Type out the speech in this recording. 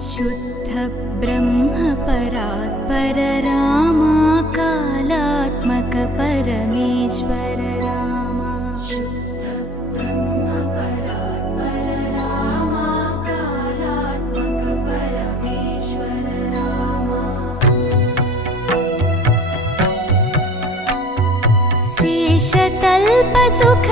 शुद्ध ब्रह्म परात्पर रामा कालात्मक परमेश्वर रामा शुद्ध ब्रह्म परात्पर रामा कालात्मक परमेश्वर रामा शेषतल्प सुख